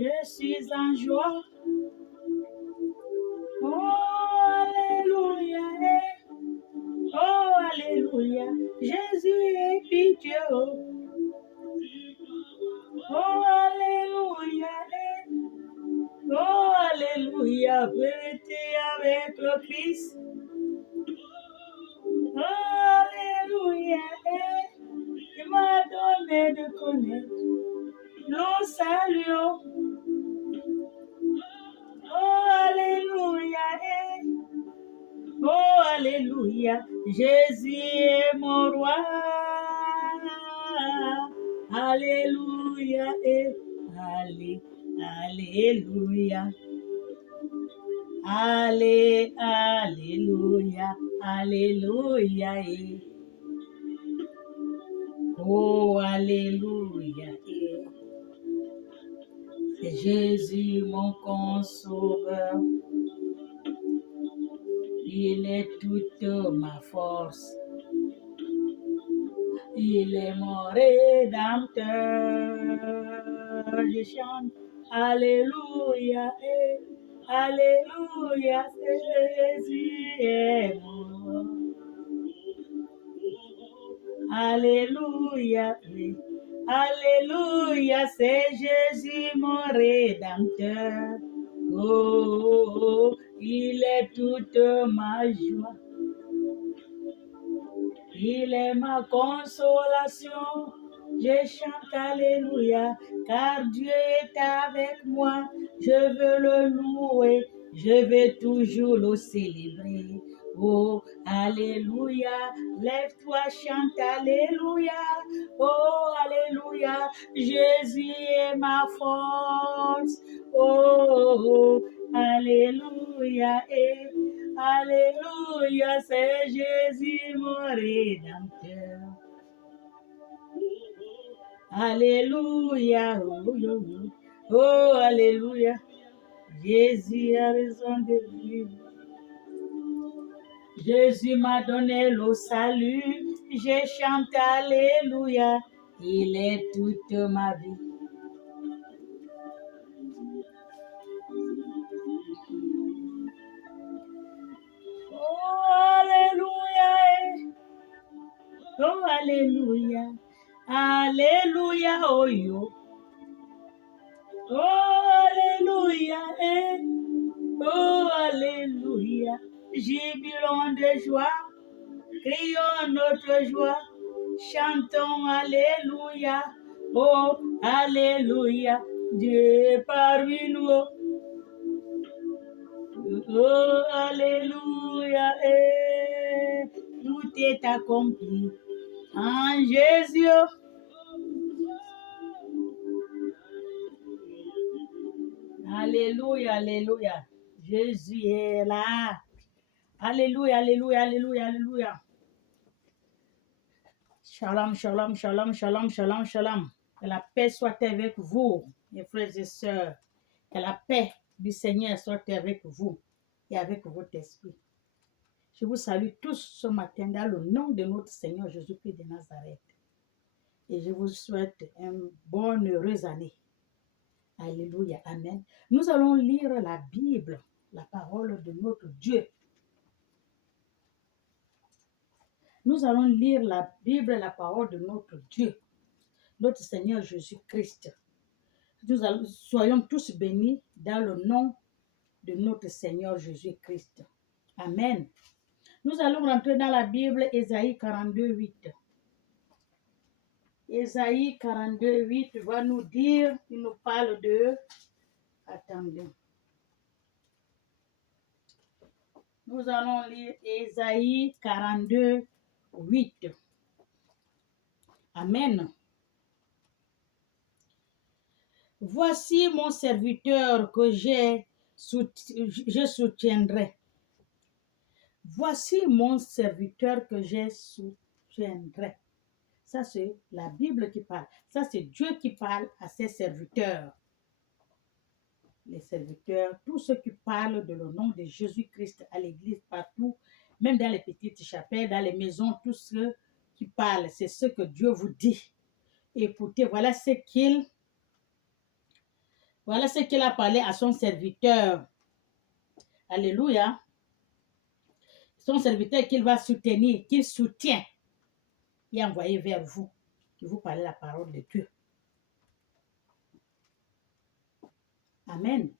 je suis en joie. Oh, alléluia, oh, alléluia, Jésus est pitié. Oh, alléluia, oh, alléluia, vérité avec le Christ. Oh, alléluia, il m'a donné de connaître le salut. Oh, alléluia, oh, alléluia, Jésus est mon roi. Alléluia, alléluia. Alléluia, alléluia. Oh, alléluia. C'est Jésus mon consoleur. Il est toute ma force. Il est mon rédempteur. Je chante alléluia, alléluia, Jésus est mon. Alléluia, alléluia, c'est Jésus mon rédempteur. Oh, il est toute ma joie. Il est ma consolation. Je chante alléluia, car Dieu est avec moi. Je veux le louer, je vais toujours le célébrer. Oh, alléluia, lève-toi, chante alléluia. Oh, alléluia, Jésus est ma force. Oh, alléluia, alléluia, c'est Jésus mon rédempteur. Alléluia, oh, alléluia, Jésus a raison de vivre. Jésus m'a donné le salut, je chante alléluia, il est toute ma vie. Oh, alléluia, oh, alléluia, alléluia, oh, yo. Oh, alléluia, oh, alléluia, jubilons de joie, crions notre joie, chantons alléluia, oh, alléluia, Dieu est parmi nous. Oh, alléluia, tout est accompli en Jésus. Alléluia, alléluia. Jésus est là. Alléluia, alléluia, alléluia, alléluia. Shalom, shalom, shalom, shalom, shalom, shalom. Que la paix soit avec vous, mes frères et sœurs. Que la paix du Seigneur soit avec vous et avec votre esprit. Je vous salue tous ce matin dans le nom de notre Seigneur Jésus-Christ de Nazareth. Et je vous souhaite une bonne, heureuse année. Alléluia, amen. Nous allons lire la Bible, la parole de notre Dieu. Nous allons lire la Bible, la parole de notre Dieu, notre Seigneur Jésus-Christ. Soyons tous bénis dans le nom de notre Seigneur Jésus-Christ. Amen. Nous allons rentrer dans la Bible, Ésaïe 42, 8. Ésaïe 42, 8 va nous dire, il nous parle de... Attendez. Nous allons lire Ésaïe 42, 8. Amen. Voici mon serviteur que je soutiendrai. Voici mon serviteur que je soutiendrai. Ça, c'est la Bible qui parle. Ça, c'est Dieu qui parle à ses serviteurs. Les serviteurs, tous ceux qui parlent de le nom de Jésus-Christ à l'église, partout, même dans les petites chapelles, dans les maisons, tous ceux qui parlent, c'est ce que Dieu vous dit. Écoutez, voilà ce qu'il Voilà ce qu'il a parlé à son serviteur. Alléluia. Son serviteur qu'il va soutenir, qu'il soutient, et envoyé vers vous, qui vous parlez la parole de Dieu. Amen.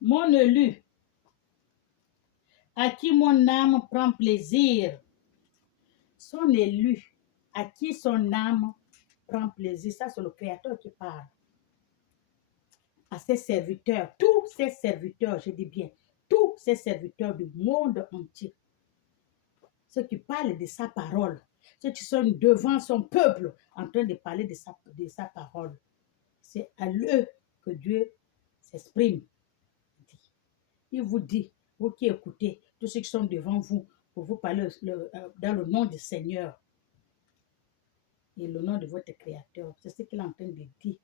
Mon élu, à qui mon âme prend plaisir, son élu, à qui son âme prend plaisir, ça c'est le Créateur qui parle. À ses serviteurs, tous ses serviteurs, je dis bien, tous ses serviteurs du monde entier, ceux qui parlent de sa parole, ceux qui sont devant son peuple en train de parler de sa parole. C'est à eux que Dieu s'exprime. Il vous dit, vous qui écoutez, tous ceux qui sont devant vous, pour vous parler dans le nom du Seigneur et le nom de votre Créateur. C'est ce qu'il est en train de dire.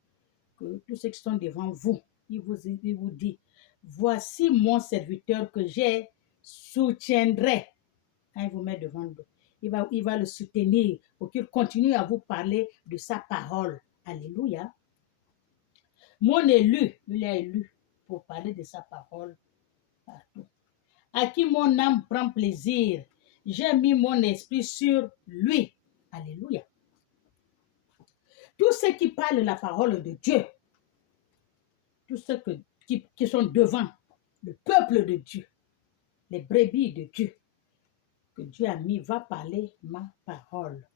Que tous ceux qui sont devant vous, il vous dit, voici mon serviteur que je soutiendrai. Quand il vous met devant nous, il va le soutenir pour qu'il continue à vous parler de sa parole. Alléluia. Mon élu, il est élu pour parler de sa parole partout. À qui mon âme prend plaisir, j'ai mis mon esprit sur lui. Alléluia. Tous ceux qui parlent la parole de Dieu, tous ceux qui sont devant le peuple de Dieu, les brebis de Dieu, que Dieu a mis, va parler ma parole.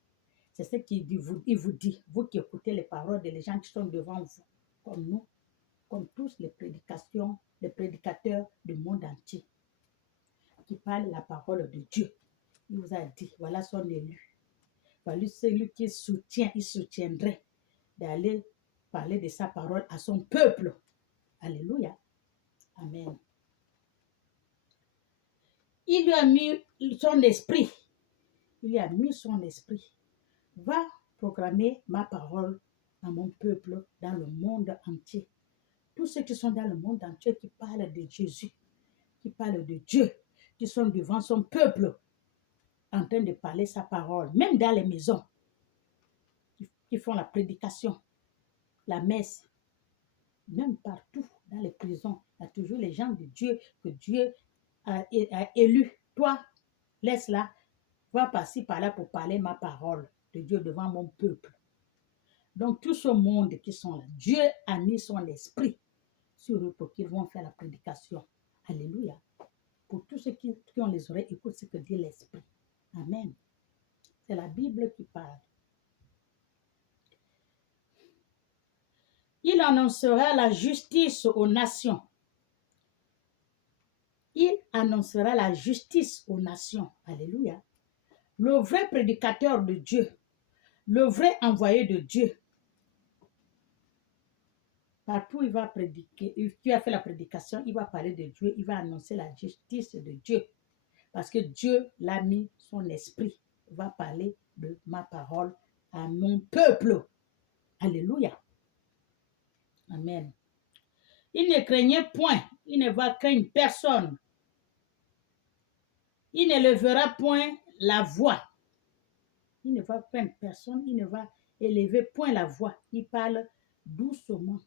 C'est ce qu'il il vous dit, vous qui écoutez les paroles des gens qui sont devant vous, comme nous, comme tous les prédicateurs du monde entier, qui parlent la parole de Dieu. Il vous a dit, voilà son élu. Voilà celui qui soutient, il soutiendrait d'aller parler de sa parole à son peuple. Alléluia. Amen. Il lui a mis son esprit. Il lui a mis son esprit. Va proclamer ma parole à mon peuple dans le monde entier. Tous ceux qui sont dans le monde entier qui parlent de Jésus, qui parlent de Dieu, qui sont devant son peuple, en train de parler sa parole, même dans les maisons, qui font la prédication, la messe, même partout, dans les prisons, il y a toujours les gens de Dieu que Dieu a élus. Toi, laisse-la, va passer par là pour parler ma parole de Dieu devant mon peuple. Donc, tout ce monde qui sont là, Dieu a mis son esprit sur eux pour qu'ils vont faire la prédication. Alléluia. Pour tous ceux qui ont les oreilles, écoute ce que dit l'esprit. Amen. C'est la Bible qui parle. Il annoncera la justice aux nations. Il annoncera la justice aux nations. Alléluia. Le vrai prédicateur de Dieu, le vrai envoyé de Dieu, partout il va prédiquer, qui a fait la prédication, il va parler de Dieu, il va annoncer la justice de Dieu. Parce que Dieu l'a mis son esprit, il va parler de ma parole à mon peuple. Alléluia. Amen. Il ne craignait point, il ne va craindre personne. Il ne levera point la voix. Il ne va craindre personne, il ne va élever point la voix. Il parle doucement.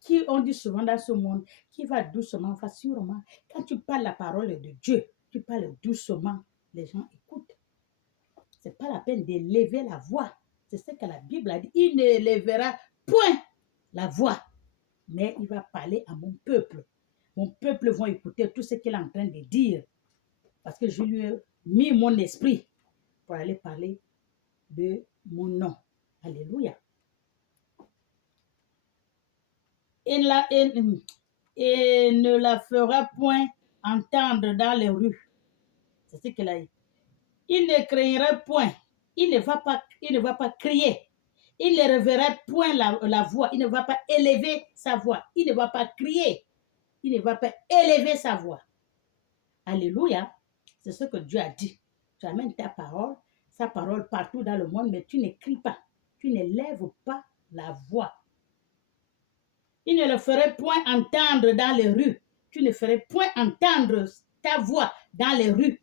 Qui on dit souvent dans ce monde, qui va doucement, va sûrement. Quand tu parles la parole de Dieu, tu parles doucement, les gens écoutent. Ce n'est pas la peine d'élever la voix. C'est ce que la Bible a dit. Il ne lèvera point la voix, mais il va parler à mon peuple. Mon peuple va écouter tout ce qu'il est en train de dire. Parce que je lui ai mis mon esprit pour aller parler de mon nom. Alléluia. Et ne la fera point entendre dans les rues. C'est ce qu'il a dit. Il ne craignera point. Il ne va pas crier. Il ne reverra point la voix. Il ne va pas élever sa voix. Il ne va pas crier. Il ne va pas élever sa voix. Alléluia. C'est ce que Dieu a dit. Tu amènes ta parole, sa parole partout dans le monde, mais tu ne cries pas. Tu ne lèves pas la voix. Il ne le ferait point entendre dans les rues. Tu ne ferais point entendre ta voix dans les rues.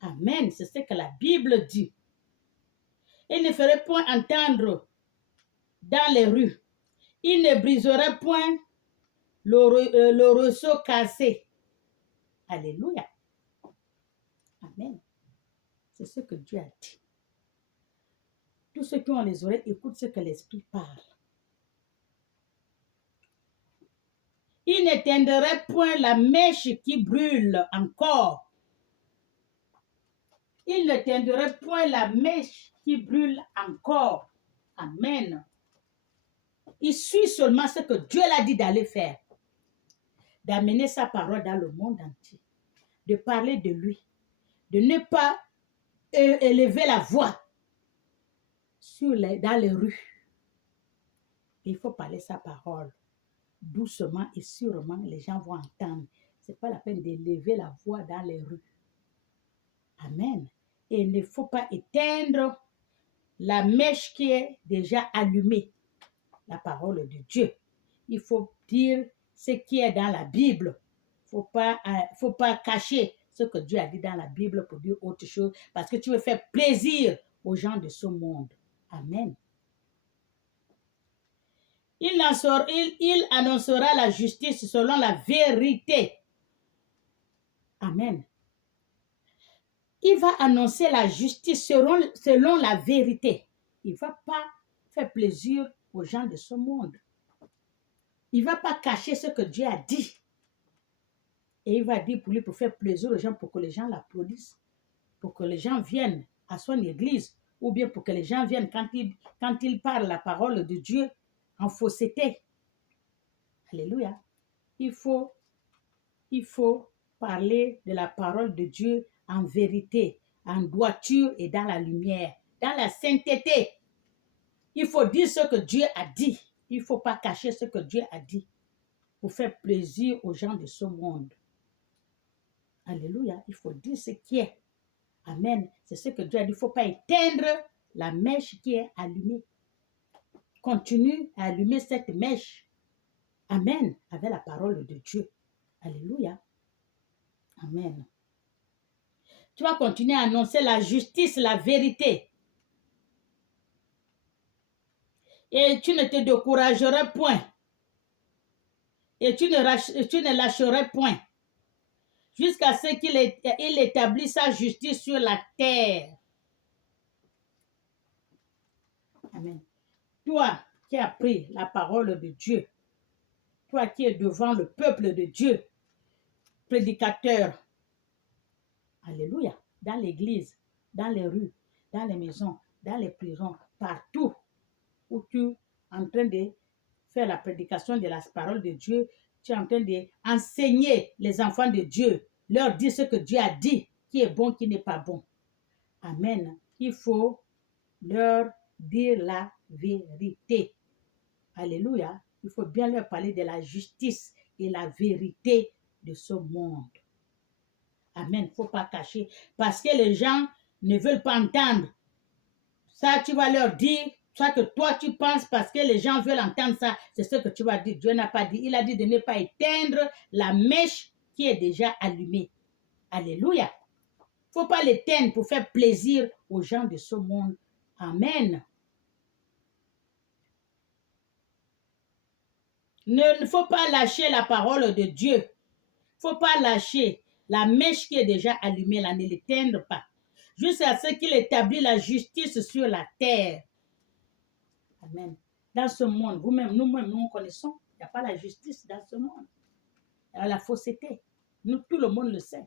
Amen. C'est ce que la Bible dit. Il ne ferait point entendre dans les rues. Il ne briserait point le ressaut cassé. Alléluia. Amen. C'est ce que Dieu a dit. Tous ceux qui ont les oreilles écoutent ce que l'Esprit parle. Il n'éteindrait point la mèche qui brûle encore. Il n'éteindrait point la mèche qui brûle encore. Amen. Il suit seulement ce que Dieu l'a dit d'aller faire. D'amener sa parole dans le monde entier. De parler de lui. De ne pas élever la voix dans les rues. Il faut parler sa parole. Doucement et sûrement, les gens vont entendre. Ce n'est pas la peine d'élever la voix dans les rues. Amen. Et il ne faut pas éteindre la mèche qui est déjà allumée. La parole de Dieu. Il faut dire ce qui est dans la Bible. Il ne faut pas cacher ce que Dieu a dit dans la Bible pour dire autre chose parce que tu veux faire plaisir aux gens de ce monde. Amen. Il annoncera la justice selon la vérité. Amen. Il va annoncer la justice selon la vérité. Il ne va pas faire plaisir aux gens de ce monde. Il ne va pas cacher ce que Dieu a dit. Et il va dire pour lui, pour faire plaisir aux gens, pour que les gens l'applaudissent, pour que les gens viennent à son église, ou bien pour que les gens viennent quand il parle la parole de Dieu en fausseté. Alléluia. Il faut parler de la parole de Dieu en vérité, en droiture et dans la lumière, dans la sainteté. Il faut dire ce que Dieu a dit. Il ne faut pas cacher ce que Dieu a dit pour faire plaisir aux gens de ce monde. Alléluia. Il faut dire ce qui est. Amen. C'est ce que Dieu a dit. Il ne faut pas éteindre la mèche qui est allumée. Continue à allumer cette mèche. Amen. Avec la parole de Dieu. Alléluia. Amen. Tu vas continuer à annoncer la justice, la vérité. Et tu ne te décourageras point. Et tu ne lâcheras point. Jusqu'à ce qu'il établisse sa justice sur la terre. Amen. Toi qui as pris la parole de Dieu, toi qui es devant le peuple de Dieu, prédicateur, alléluia, dans l'église, dans les rues, dans les maisons, dans les prisons, partout où tu es en train de faire la prédication de la parole de Dieu, tu es en train d'enseigner les enfants de Dieu, leur dire ce que Dieu a dit, qui est bon, qui n'est pas bon. Amen. Il faut leur dire la vérité. Alléluia. Il faut bien leur parler de la justice et la vérité de ce monde. Amen. Il ne faut pas cacher. Parce que les gens ne veulent pas entendre. Ça, tu vas leur dire, ça que toi tu penses parce que les gens veulent entendre ça. C'est ce que tu vas dire. Dieu n'a pas dit. Il a dit de ne pas éteindre la mèche qui est déjà allumée. Alléluia. Il ne faut pas l'éteindre pour faire plaisir aux gens de ce monde. Amen. Il ne faut pas lâcher la parole de Dieu. Il ne faut pas lâcher la mèche qui est déjà allumée, là, ne l'éteindre pas. Jusqu'à ce qu'il établit la justice sur la terre. Amen. Dans ce monde, vous-même, nous-mêmes, nous connaissons, il n'y a pas la justice dans ce monde. Il y a la fausseté. Nous, tout le monde le sait.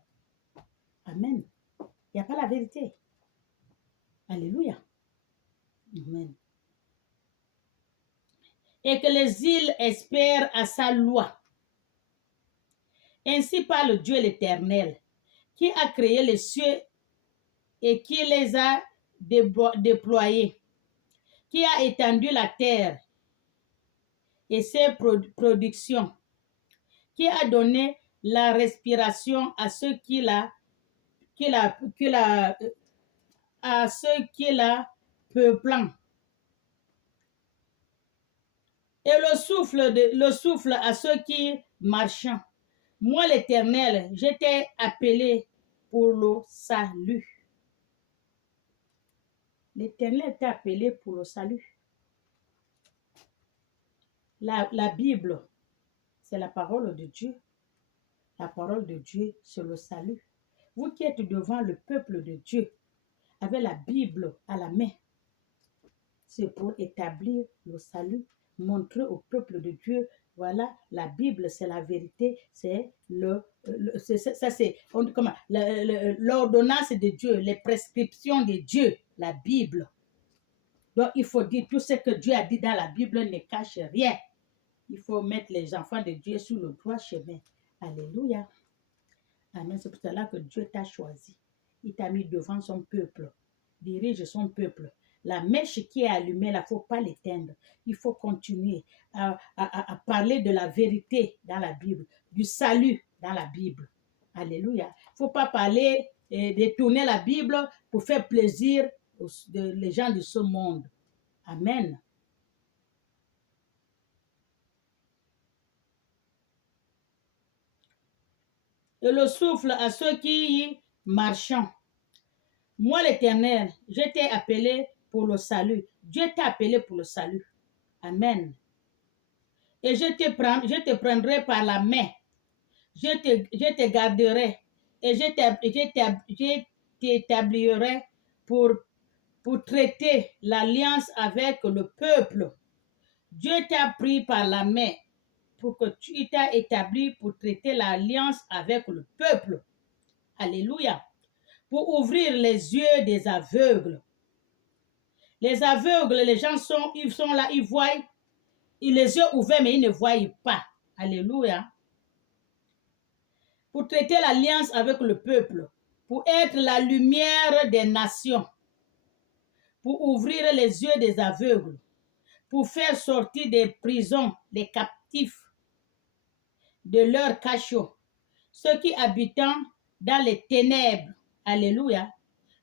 Amen. Il n'y a pas la vérité. Alléluia. Amen. Et que les îles espèrent à sa loi. Ainsi parle Dieu l'Éternel, qui a créé les cieux et qui les a déployés, qui a étendu la terre et ses productions, qui a donné la respiration à ceux qui la peuplant, et le souffle à ceux qui marchent. Moi, l'Éternel, je t'ai appelé pour le salut. L'Éternel t'a appelé pour le salut. La Bible, c'est la parole de Dieu. La parole de Dieu, c'est le salut. Vous qui êtes devant le peuple de Dieu, avec la Bible à la main, c'est pour établir le salut, montrer au peuple de Dieu, voilà, la Bible, c'est la vérité, c'est l'ordonnance de Dieu, les prescriptions de Dieu, la Bible. Donc, il faut dire tout ce que Dieu a dit dans la Bible ne cache rien. Il faut mettre les enfants de Dieu sur le droit chemin. Alléluia. Amen. C'est pour cela que Dieu t'a choisi. Il t'a mis devant son peuple. Dirige son peuple. La mèche qui est allumée, il ne faut pas l'éteindre. Il faut continuer à parler de la vérité dans la Bible, du salut dans la Bible. Alléluia. Il ne faut pas parler et détourner la Bible pour faire plaisir les gens de ce monde. Amen. Et le souffle à ceux qui y marchent. Moi, l'Éternel, je t'ai appelé pour le salut. Dieu t'a appelé pour le salut. Amen. Et je te prendrai par la main. Je te garderai. Et je t'établirai pour traiter l'alliance avec le peuple. Dieu t'a pris par la main pour que tu t'as établi pour traiter l'alliance avec le peuple. Alléluia. Pour ouvrir les yeux des aveugles. Les aveugles, les gens ils sont là, ils voient, ils les yeux ouverts, mais ils ne voient pas. Alléluia. Pour traiter l'alliance avec le peuple, pour être la lumière des nations, pour ouvrir les yeux des aveugles, pour faire sortir des prisons les captifs de leurs cachots, ceux qui habitent dans les ténèbres. Alléluia.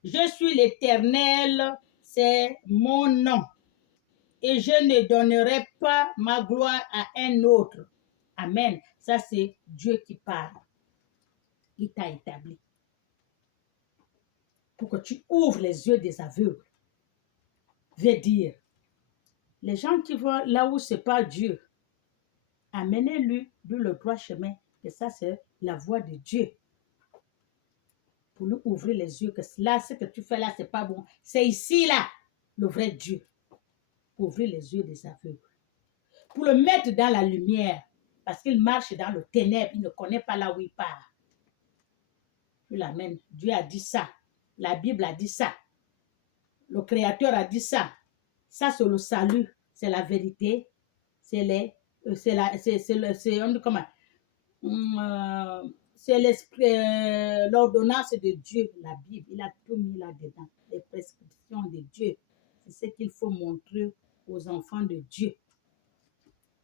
Je suis l'Éternel, c'est mon nom. Et je ne donnerai pas ma gloire à un autre. Amen. Ça, c'est Dieu qui parle. Il t'a établi. Pour que tu ouvres les yeux des aveugles. Veut dire, les gens qui vont là où ce n'est pas Dieu, amenez-lui de le droit chemin. Et ça, c'est la voie de Dieu. Pour nous ouvrir les yeux, que là, ce que tu fais là, ce n'est pas bon. C'est ici, là, le vrai Dieu. Pour ouvrir les yeux des aveugles. Pour le mettre dans la lumière. Parce qu'il marche dans le ténèbre. Il ne connaît pas là où il part. Tu l'amènes. Dieu a dit ça. La Bible a dit ça. Le Créateur a dit ça. Ça, c'est le salut. C'est la vérité. C'est l'ordonnance de Dieu, la Bible. Il a tout mis là-dedans. Les prescriptions de Dieu. C'est ce qu'il faut montrer aux enfants de Dieu.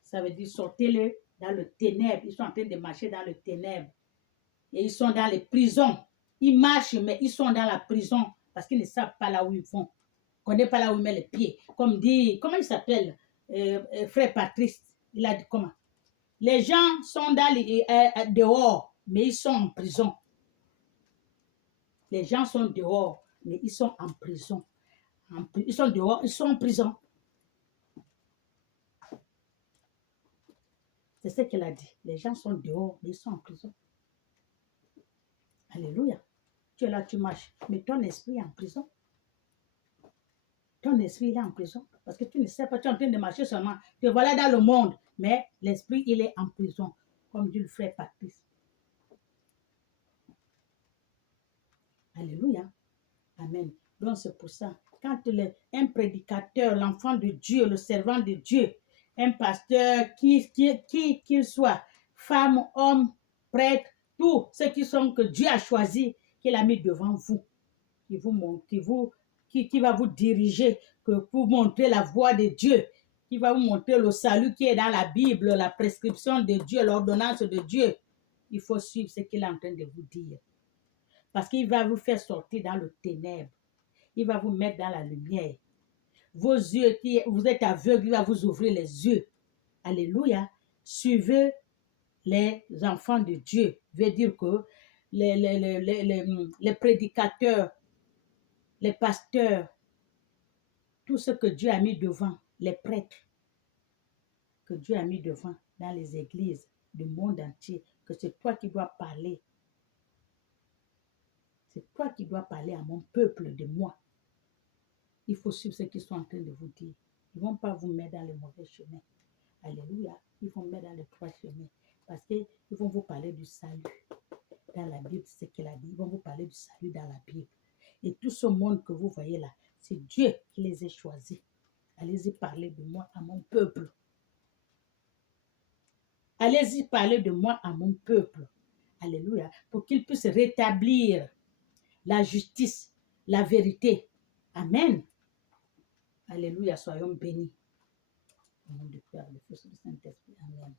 Ça veut dire sortez-les dans le ténèbre. Ils sont en train de marcher dans le ténèbre. Et ils sont dans les prisons. Ils marchent, mais ils sont dans la prison parce qu'ils ne savent pas là où ils vont. Ils ne connaissent pas là où ils mettent les pieds. Comme dit, comment il s'appelle, frère Patrice, il a dit comment? Les gens sont dehors, mais ils sont en prison. Les gens sont dehors, mais ils sont en prison. Ils sont dehors, ils sont en prison. C'est ce qu'il a dit. Les gens sont dehors, mais ils sont en prison. Alléluia. Tu es là, tu marches, mais ton esprit est en prison. Ton esprit il est en prison. Parce que tu ne sais pas, tu es en train de marcher seulement. Tu es voilà dans le monde, mais l'esprit il est en prison, comme dit le frère Patrice. Alléluia. Amen. Donc c'est pour ça, quand un prédicateur, l'enfant de Dieu, le servant de Dieu, un pasteur, qu'il soit, femme, homme, prêtre, tous ceux qui sont que Dieu a choisi, qu'il a mis devant vous, qui va vous diriger, pour montrer la voie de Dieu, qui va vous montrer le salut qui est dans la Bible, la prescription de Dieu, l'ordonnance de Dieu. Il faut suivre ce qu'il est en train de vous dire. Parce qu'il va vous faire sortir dans le ténèbre. Il va vous mettre dans la lumière. Vos yeux, vous êtes aveugles, il va vous ouvrir les yeux. Alléluia. Suivez les enfants de Dieu. Veut dire que les prédicateurs, les pasteurs, tout ce que Dieu a mis devant, les prêtres, que Dieu a mis devant dans les églises du monde entier, que c'est toi qui dois parler. C'est toi qui dois parler à mon peuple de moi. Il faut suivre ce qu'ils sont en train de vous dire. Ils ne vont pas vous mettre dans le mauvais chemin. Alléluia. Ils vont mettre dans le droit chemin. Parce qu'ils vont vous parler du salut. Dans la Bible, c'est ce qu'il a dit. Ils vont vous parler du salut dans la Bible. Et tout ce monde que vous voyez là, c'est Dieu qui les a choisis. Allez-y parler de moi à mon peuple. Allez-y parler de moi à mon peuple. Alléluia. Pour qu'il puisse rétablir la justice, la vérité. Amen. Alléluia. Soyons bénis. Au nom du Père, du Fils et du Saint-Esprit. Amen.